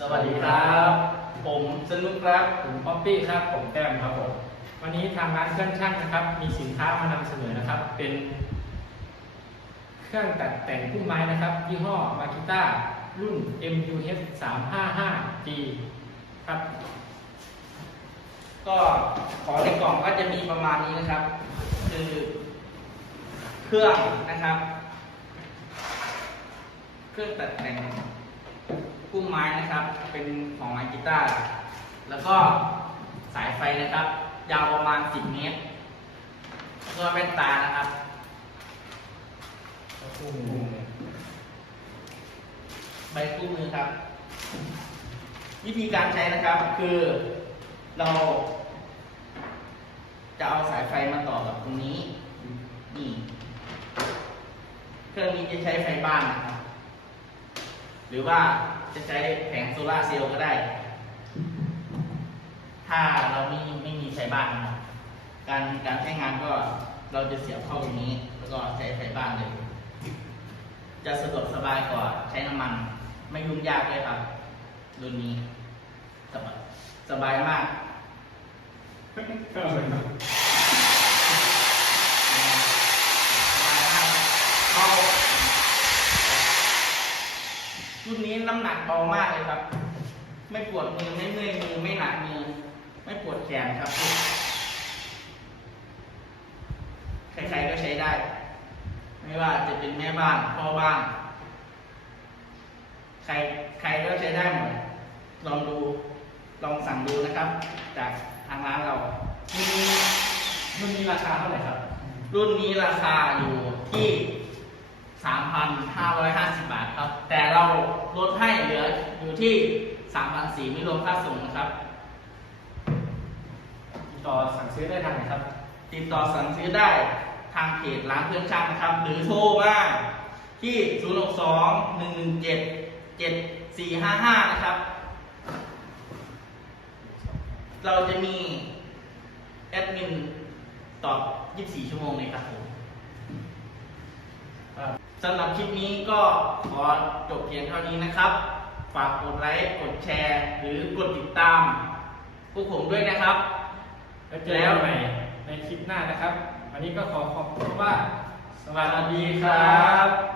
สวัสดีครับ ผมป๊อปปี้ครับ ผมแต้มครับผม วันนี้ทางร้านเครื่องช่างนะครับ มีสินค้ามานำเสนอนะครับ เป็น เครื่องตัดแต่งพุ่มไม้นะครับ ยี่ห้อมากิต้ารุ่น MUH 355G ครับ ก็ของในกล่องก็จะมีประมาณนี้นะครับ คือเครื่องนะครับ เครื่องตัดแต่ง พุ่มไม้นะครับ เป็นของไม้กีตาร์แล้วก็สายไฟนะครับ ยาวประมาณ 10 เมตรแล้วก็แว่นตานะครับใบคู่มือครับ วิธีการใช้นะครับคือเราจะเอาสายไฟมาต่อกับตรงนี้ นี่ เครื่องนี้จะใช้ไฟบ้านนะครับ หรือว่าจะใช้แผงโซลาร์เซลล์ก็ได้ ถ้าเราไม่ไม่มีไฟบ้านนะการการใช้งานก็เราจะเสียบเข้าตรงนี้ แล้วก็ใช้ไฟบ้านเลย จะสะดวกสบายกว่าใช้น้ำมัน ไม่ยุ่งยากเลยครับ รุ่นนี้ สบายสบายมาก เบา รุ่นนี้น้ำหนักเบามากเลยครับ ไม่ปวดมือไม่เมื่อยมือไม่หนักมือ ไม่ปวดแขนครับ ใครๆก็ใช้ได้ ไม่ว่าจะเป็นแม่บ้านพ่อบ้าน ใครใครก็ใช้ได้หมดลองดูลองสั่งดูนะครับ จากทางร้านเรามีรุ่นนี้ราคาเท่าไหร่ครับ รุ่นนี้ราคาอยู่ที่ 3,550 บาทครับ แต่เราลดให้เหลืออยู่ที่ 3,400ไม่รวมค่าส่งนะครับ ติดต่อสั่งซื้อได้ทางไหนครับ ติดต่อสั่งซื้อได้ทางเพจร้านเพื่อนช่างนะครับ หรือโทรมาที่ 062 117 7455 นะครับ เราจะมี แอดมินตอบ 24 ชั่วโมงเลยครับผมครับ สำหรับคลิปนี้ก็ขอจบเพียงเท่านี้นะครับ ฝากกดไลค์ กดแชร์ หรือกดติดตาม พวกผมด้วยนะครับ แล้วเจอกันใหม่ในคลิปหน้านะครับ วันนี้ก็ขอขอบคุณว่า สวัสดีครับ